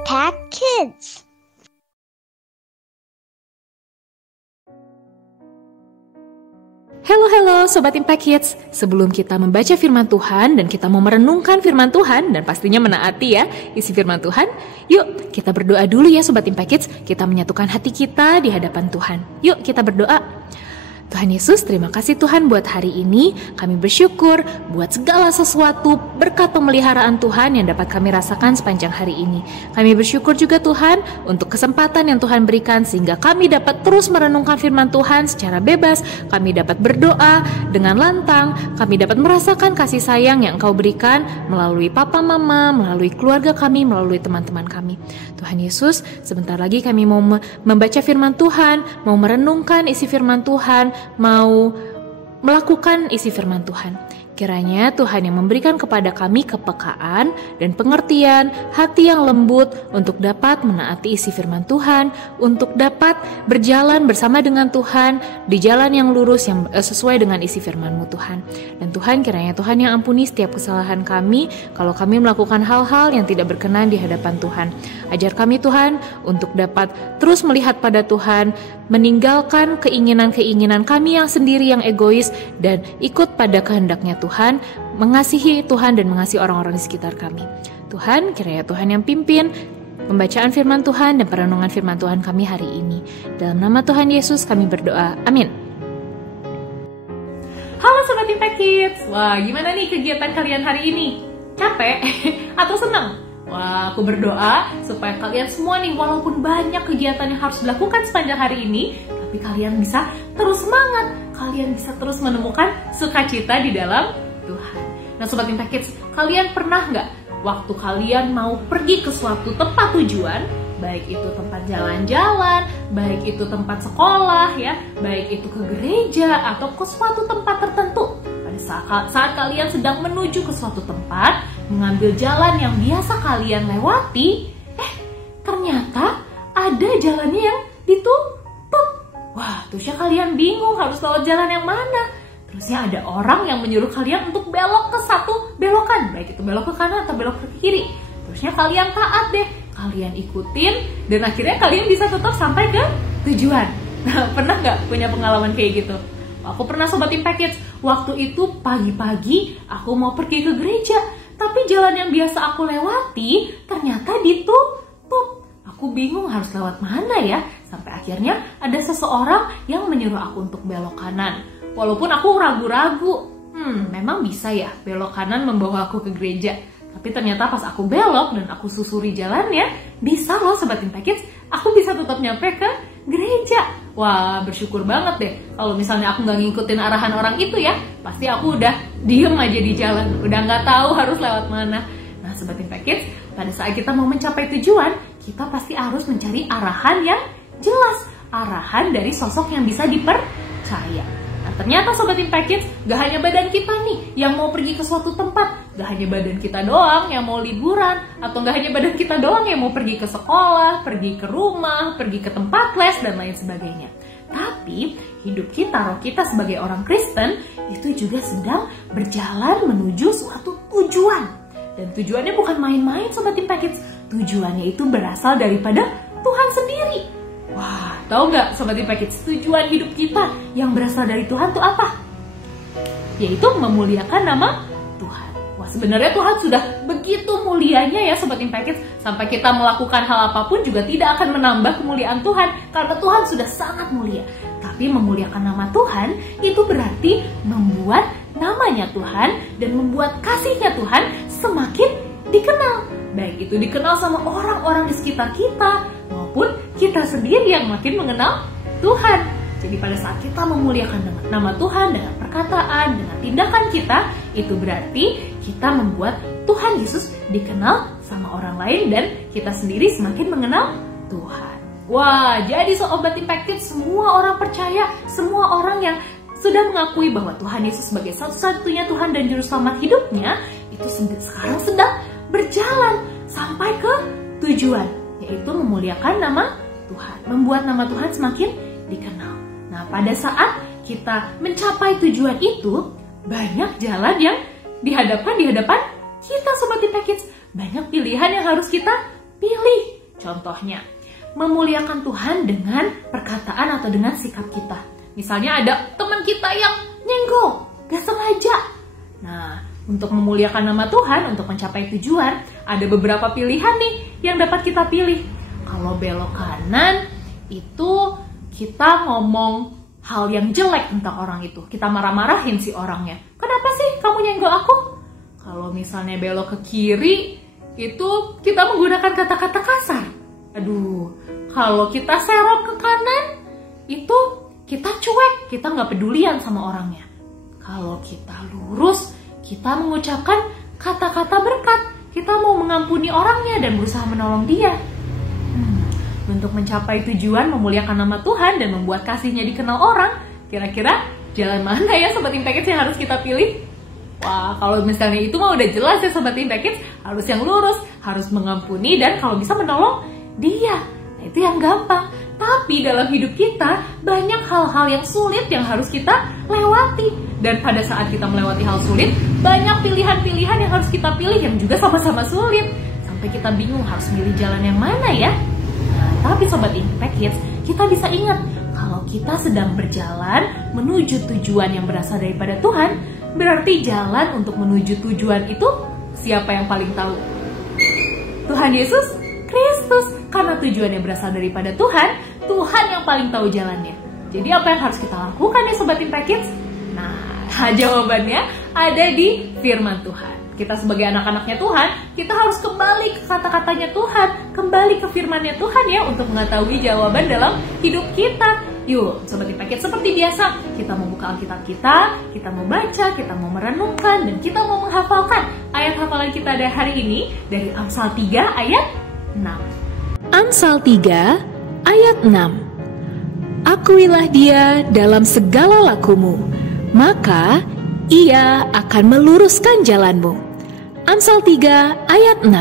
Impact Kids. Halo Sobat Impact Kids. Sebelum kita membaca firman Tuhan dan kita mau merenungkan firman Tuhan dan pastinya menaati ya isi firman Tuhan, yuk kita berdoa dulu ya Sobat Impact Kids. Kita menyatukan hati kita di hadapan Tuhan. Yuk kita berdoa. Tuhan Yesus, terima kasih Tuhan buat hari ini. Kami bersyukur buat segala sesuatu berkat pemeliharaan Tuhan yang dapat kami rasakan sepanjang hari ini. Kami bersyukur juga Tuhan untuk kesempatan yang Tuhan berikan sehingga kami dapat terus merenungkan firman Tuhan secara bebas. Kami dapat berdoa dengan lantang. Kami dapat merasakan kasih sayang yang Engkau berikan melalui papa mama, melalui keluarga kami, melalui teman-teman kami. Tuhan Yesus, sebentar lagi kami mau membaca firman Tuhan, mau merenungkan isi firman Tuhan, mau melakukan isi firman Tuhan. Kiranya Tuhan yang memberikan kepada kami kepekaan dan pengertian, hati yang lembut untuk dapat menaati isi firman Tuhan, untuk dapat berjalan bersama dengan Tuhan di jalan yang lurus yang sesuai dengan isi firman-Mu Tuhan. Dan Tuhan, kiranya Tuhan yang ampuni setiap kesalahan kami kalau kami melakukan hal-hal yang tidak berkenan di hadapan Tuhan. Ajar kami Tuhan untuk dapat terus melihat pada Tuhan, meninggalkan keinginan-keinginan kami yang sendiri yang egois dan ikut pada kehendaknya Tuhan, mengasihi Tuhan dan mengasihi orang-orang di sekitar kami. Tuhan, kiranya Tuhan yang pimpin pembacaan firman Tuhan dan perenungan firman Tuhan kami hari ini. Dalam nama Tuhan Yesus kami berdoa. Amin. Halo Sobat Impact Kids. Wah, gimana nih kegiatan kalian hari ini? Capek atau senang? Wah, aku berdoa supaya kalian semua nih, walaupun banyak kegiatan yang harus dilakukan sepanjang hari ini, tapi kalian bisa terus semangat. Kalian bisa terus menemukan sukacita di dalam Tuhan. Nah Sobat Impact Kids, kalian pernah nggak waktu kalian mau pergi ke suatu tempat tujuan, baik itu tempat jalan-jalan, baik itu tempat sekolah ya, baik itu ke gereja atau ke suatu tempat tertentu. Pada saat kalian sedang menuju ke suatu tempat, mengambil jalan yang biasa kalian lewati, ternyata ada jalannya yang ditutup. Wah, terusnya kalian bingung harus lewat jalan yang mana. Terusnya ada orang yang menyuruh kalian untuk belok ke satu belokan, baik itu belok ke kanan atau belok ke kiri. Terusnya kalian taat deh, kalian ikutin, dan akhirnya kalian bisa tetap sampai ke tujuan. Nah, pernah nggak punya pengalaman kayak gitu? Aku pernah Sobat Impact Kids. Waktu itu pagi-pagi aku mau pergi ke gereja, tapi jalan yang biasa aku lewati ternyata ditutup. Aku bingung harus lewat mana ya. Sampai akhirnya ada seseorang yang menyuruh aku untuk belok kanan. Walaupun aku ragu-ragu, memang bisa ya belok kanan membawa aku ke gereja. Tapi ternyata pas aku belok dan aku susuri jalannya, bisa loh Sobat Impact Kids, aku bisa tetap nyampe ke gereja. Wah, bersyukur banget deh. Kalau misalnya aku nggak ngikutin arahan orang itu ya, pasti aku udah diem aja di jalan, udah nggak tahu harus lewat mana. Nah Sobat Impact Kids, pada saat kita mau mencapai tujuan, kita pasti harus mencari arahan yang jelas, arahan dari sosok yang bisa dipercaya. Nah ternyata Sobat Impact Kids, gak hanya badan kita nih yang mau pergi ke suatu tempat, gak hanya badan kita doang yang mau liburan, atau gak hanya badan kita doang yang mau pergi ke sekolah, pergi ke rumah, pergi ke tempat les, dan lain sebagainya. Tapi hidup kita, roh kita sebagai orang Kristen, itu juga sedang berjalan menuju suatu tujuan. Dan tujuannya bukan main-main Sobat Impact Kids, tujuannya itu berasal daripada Tuhan sendiri. Wah, tahu nggak Sobat Impact Kids, tujuan hidup kita yang berasal dari Tuhan itu apa? Yaitu memuliakan nama Tuhan. Wah, sebenarnya Tuhan sudah begitu mulianya ya Sobat Impact Kids, sampai kita melakukan hal apapun juga tidak akan menambah kemuliaan Tuhan, karena Tuhan sudah sangat mulia. Tapi memuliakan nama Tuhan itu berarti membuat namanya Tuhan dan membuat kasihnya Tuhan semakin dikenal. Baik itu dikenal sama orang-orang di sekitar kita, maupun kita sendiri yang makin mengenal Tuhan. Jadi pada saat kita memuliakan nama Tuhan dengan perkataan, dengan tindakan kita, itu berarti kita membuat Tuhan Yesus dikenal sama orang lain dan kita sendiri semakin mengenal Tuhan. Wah, jadi Sobat Impact Kids, semua orang percaya, semua orang yang sudah mengakui bahwa Tuhan Yesus sebagai satu-satunya Tuhan dan Juru Selamat hidupnya, itu sekarang sedang berjalan sampai ke tujuan, yaitu memuliakan nama Tuhan, membuat nama Tuhan semakin dikenal. Nah, pada saat kita mencapai tujuan itu, banyak jalan yang dihadapkan kita Sobat Impact Kids. Banyak pilihan yang harus kita pilih. Contohnya, memuliakan Tuhan dengan perkataan atau dengan sikap kita. Misalnya ada teman kita yang nyenggol, gak sengaja. Nah, untuk memuliakan nama Tuhan, untuk mencapai tujuan, ada beberapa pilihan nih yang dapat kita pilih. Kalau belok kanan, itu kita ngomong hal yang jelek tentang orang itu. Kita marah-marahin si orangnya. Kenapa sih kamu nyenggol aku? Kalau misalnya belok ke kiri, itu kita menggunakan kata-kata kasar. Aduh, kalau kita serong ke kanan, itu kita cuek, kita nggak pedulian sama orangnya. Kalau kita lurus, kita mengucapkan kata-kata berkat. Kita mau mengampuni orangnya dan berusaha menolong dia. Untuk mencapai tujuan memuliakan nama Tuhan dan membuat kasihnya dikenal orang, kira-kira jalan mana ya Sobat Impact Kids yang harus kita pilih? Wah, kalau misalnya itu mah udah jelas ya Sobat Impact Kids, harus yang lurus, harus mengampuni dan kalau bisa menolong dia. Nah, itu yang gampang. Tapi dalam hidup kita banyak hal-hal yang sulit yang harus kita lewati. Dan pada saat kita melewati hal sulit, banyak pilihan-pilihan yang harus kita pilih yang juga sama-sama sulit. Sampai kita bingung harus milih jalan yang mana ya? Nah, tapi Sobat Impact Kids, kita bisa ingat kalau kita sedang berjalan menuju tujuan yang berasal daripada Tuhan, berarti jalan untuk menuju tujuan itu siapa yang paling tahu? Tuhan Yesus Kristus. Karena tujuannya berasal daripada Tuhan, Tuhan yang paling tahu jalannya. Jadi apa yang harus kita lakukan ya Sobat Impact Kids? Nah, jawabannya ada di firman Tuhan. Kita sebagai anak-anaknya Tuhan, kita harus kembali ke kata-katanya Tuhan, kembali ke firman-Nya Tuhan ya untuk mengetahui jawaban dalam hidup kita. Yuk, Sobat Impact Kids, seperti biasa, kita mau buka Alkitab kita mau baca, kita mau merenungkan, dan kita mau menghafalkan ayat hafalan kita dari hari ini dari Amsal 3 ayat 6. Amsal 3 ayat 6. Akuilah dia dalam segala lakumu, maka ia akan meluruskan jalanmu. Amsal 3 ayat 6.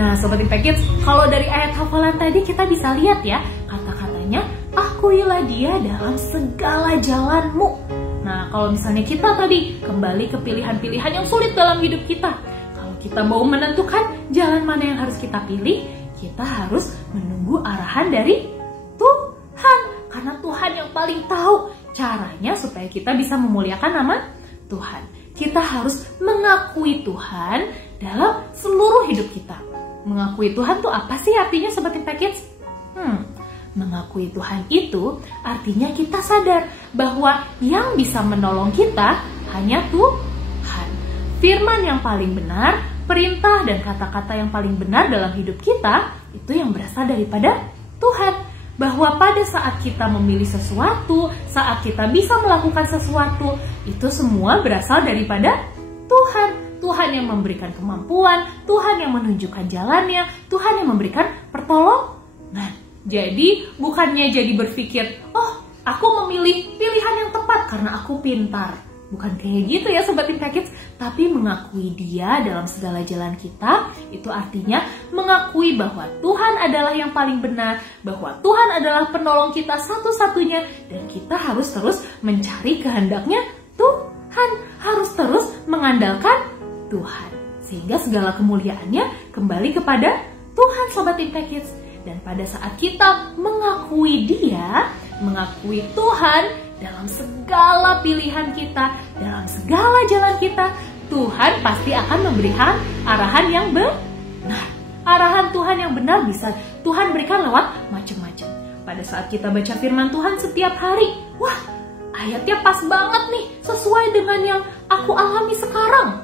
Nah, Sobat Impact Kids, kalau dari ayat hafalan tadi kita bisa lihat ya, kata-katanya, akuilah dia dalam segala jalanmu. Nah, kalau misalnya kita tadi kembali ke pilihan-pilihan yang sulit dalam hidup kita, kalau kita mau menentukan jalan mana yang harus kita pilih, kita harus menunggu arahan dari Tuhan. Karena Tuhan yang paling tahu caranya supaya kita bisa memuliakan nama Tuhan. Kita harus mengakui Tuhan dalam seluruh hidup kita. Mengakui Tuhan tuh apa sih artinya Sobat Impact Kids? Mengakui Tuhan itu artinya kita sadar bahwa yang bisa menolong kita hanya Tuhan. Firman yang paling benar, perintah dan kata-kata yang paling benar dalam hidup kita itu yang berasal daripada Tuhan. Bahwa pada saat kita memilih sesuatu, saat kita bisa melakukan sesuatu, itu semua berasal daripada Tuhan. Tuhan yang memberikan kemampuan, Tuhan yang menunjukkan jalannya, Tuhan yang memberikan pertolongan. Jadi bukannya jadi berpikir, oh aku memilih pilihan yang tepat karena aku pintar. Bukan kayak gitu ya Sobat Impact Kids, tapi mengakui dia dalam segala jalan kita, itu artinya mengakui bahwa Tuhan adalah yang paling benar, bahwa Tuhan adalah penolong kita satu-satunya, dan kita harus terus mencari kehendaknya Tuhan, harus terus mengandalkan Tuhan. Sehingga segala kemuliaannya kembali kepada Tuhan Sobat Impact Kids. Dan pada saat kita mengakui dia, mengakui Tuhan dalam segala pilihan kita, dalam segala jalan kita, Tuhan pasti akan memberikan arahan yang benar. Arahan Tuhan yang benar bisa Tuhan berikan lewat macam-macam. Pada saat kita baca firman Tuhan setiap hari, wah ayatnya pas banget nih, sesuai dengan yang aku alami sekarang.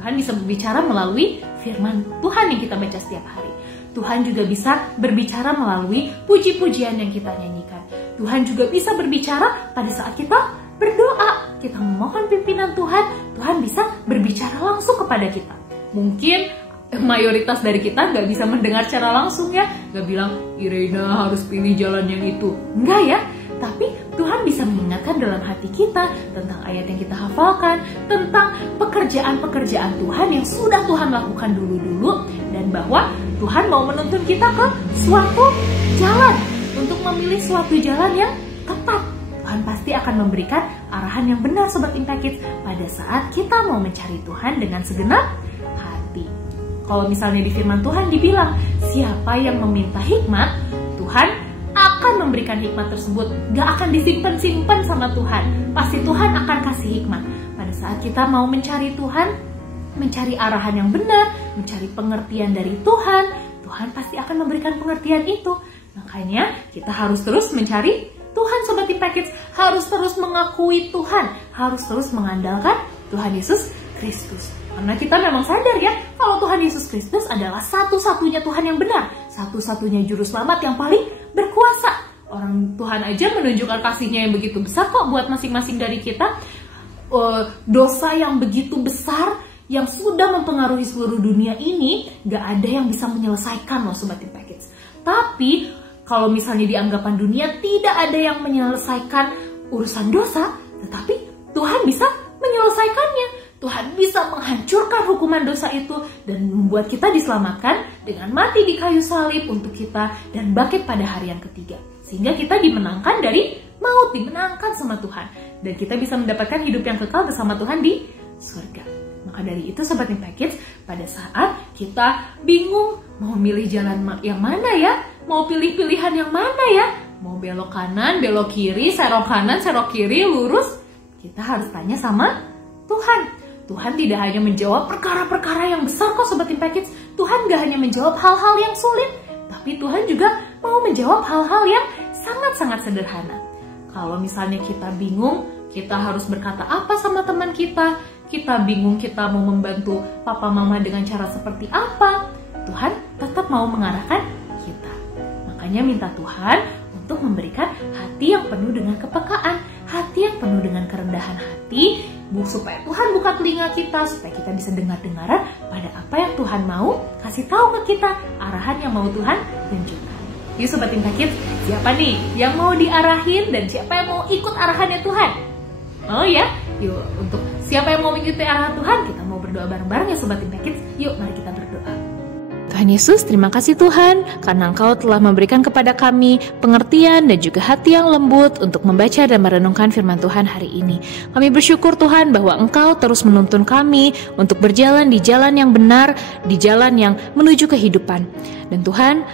Tuhan bisa berbicara melalui firman Tuhan yang kita baca setiap hari. Tuhan juga bisa berbicara melalui puji-pujian yang kita nyanyikan. Tuhan juga bisa berbicara pada saat kita berdoa. Kita memohon pimpinan Tuhan, Tuhan bisa berbicara langsung kepada kita. Mungkin mayoritas dari kita gak bisa mendengar secara langsung ya. Gak bilang, Irena harus pilih jalan yang itu. Enggak ya. Tapi Tuhan bisa mengingatkan dalam hati kita tentang ayat yang kita hafalkan, tentang pekerjaan-pekerjaan Tuhan yang sudah Tuhan lakukan dulu-dulu, dan bahwa Tuhan mau menuntun kita ke suatu jalan, untuk memilih suatu jalan yang tepat. Tuhan pasti akan memberikan arahan yang benar Sobat Impact Kids pada saat kita mau mencari Tuhan dengan segenap hati. Kalau misalnya di firman Tuhan dibilang, siapa yang meminta hikmat, Tuhan akan memberikan hikmat tersebut. Gak akan disimpan-simpan sama Tuhan. Pasti Tuhan akan kasih hikmat. Pada saat kita mau mencari Tuhan, mencari arahan yang benar, mencari pengertian dari Tuhan, Tuhan pasti akan memberikan pengertian itu. Makanya kita harus terus mencari Tuhan, Sobat Impact Kids. Harus terus mengakui Tuhan, harus terus mengandalkan Tuhan Yesus Kristus. Karena kita memang sadar ya, kalau Tuhan Yesus Kristus adalah satu-satunya Tuhan yang benar, satu-satunya juru selamat yang paling berkuasa. Orang Tuhan aja menunjukkan kasihnya yang begitu besar kok buat masing-masing dari kita. Dosa yang begitu besar, yang sudah mempengaruhi seluruh dunia ini, gak ada yang bisa menyelesaikan loh Sobat Impact Kids. Tapi kalau misalnya di anggapan dunia tidak ada yang menyelesaikan urusan dosa, tetapi Tuhan bisa menyelesaikannya. Tuhan bisa menghancurkan hukuman dosa itu dan membuat kita diselamatkan dengan mati di kayu salib untuk kita dan bangkit pada hari yang ketiga. Sehingga kita dimenangkan dari maut, dimenangkan sama Tuhan. Dan kita bisa mendapatkan hidup yang kekal bersama Tuhan di surga. Maka dari itu Sobat Impact Kids, pada saat kita bingung mau milih jalan yang mana ya, mau pilih pilihan yang mana ya, mau belok kanan, belok kiri, serok kanan, serok kiri, lurus, kita harus tanya sama Tuhan. Tuhan tidak hanya menjawab perkara-perkara yang besar kok Sobat Impact Kids. Tuhan gak hanya menjawab hal-hal yang sulit, tapi Tuhan juga mau menjawab hal-hal yang sangat-sangat sederhana. Kalau misalnya kita bingung, kita harus berkata apa sama teman kita, kita bingung kita mau membantu papa mama dengan cara seperti apa, Tuhan tetap mau mengarahkan kita. Makanya minta Tuhan untuk memberikan hati yang penuh dengan kepekaan, hati yang penuh dengan kerendahan hati, supaya Tuhan buka telinga kita, supaya kita bisa dengar-dengaran pada apa yang Tuhan mau kasih tahu ke kita, arahan yang mau Tuhan tunjukkan. Yuk Sobat Impact Kids, siapa nih yang mau diarahin dan siapa yang mau ikut arahannya Tuhan? Oh ya, yuk untuk siapa yang mau mengikuti arahan Tuhan, kita mau berdoa bareng-bareng ya Sobat Impact Kids. Yuk mari kita berdoa. Tuhan Yesus, terima kasih Tuhan, karena Engkau telah memberikan kepada kami pengertian dan juga hati yang lembut untuk membaca dan merenungkan firman Tuhan hari ini. Kami bersyukur Tuhan bahwa Engkau terus menuntun kami untuk berjalan di jalan yang benar, di jalan yang menuju kehidupan. Dan Tuhan,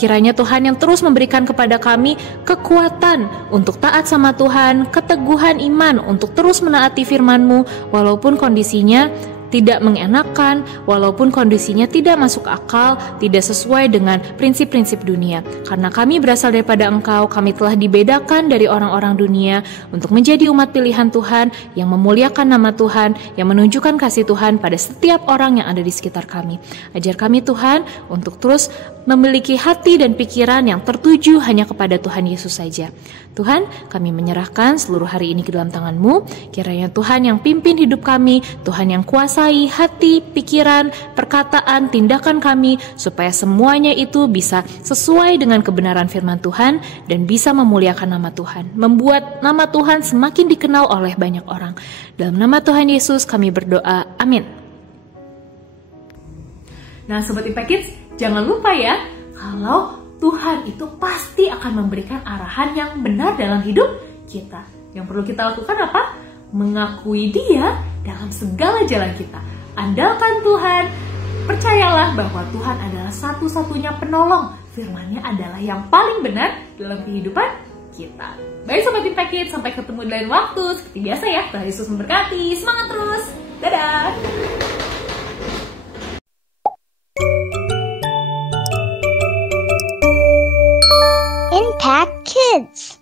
kiranya Tuhan yang terus memberikan kepada kami kekuatan untuk taat sama Tuhan, keteguhan iman untuk terus menaati firman-Mu, walaupun kondisinya tidak mengenakan, walaupun kondisinya tidak masuk akal, tidak sesuai dengan prinsip-prinsip dunia. Karena kami berasal daripada Engkau, kami telah dibedakan dari orang-orang dunia untuk menjadi umat pilihan Tuhan yang memuliakan nama Tuhan, yang menunjukkan kasih Tuhan pada setiap orang yang ada di sekitar kami. Ajar kami Tuhan untuk terus memiliki hati dan pikiran yang tertuju hanya kepada Tuhan Yesus saja. Tuhan, kami menyerahkan seluruh hari ini ke dalam tangan-Mu. Kiranya Tuhan yang pimpin hidup kami, Tuhan yang kuasai hati, pikiran, perkataan, tindakan kami, supaya semuanya itu bisa sesuai dengan kebenaran firman Tuhan dan bisa memuliakan nama Tuhan, membuat nama Tuhan semakin dikenal oleh banyak orang. Dalam nama Tuhan Yesus kami berdoa, amin. Nah Sobat Impact Kids, jangan lupa ya, kalau Tuhan itu pasti akan memberikan arahan yang benar dalam hidup kita. Yang perlu kita lakukan apa? Mengakui Dia dalam segala jalan kita. Andalkan Tuhan, percayalah bahwa Tuhan adalah satu-satunya penolong. Firman-Nya adalah yang paling benar dalam kehidupan kita. Baik Sobat Impact Kids, sampai ketemu di lain waktu. Seperti biasa ya, Tuhan Yesus memberkati. Semangat terus. Dadah. Impact Kids.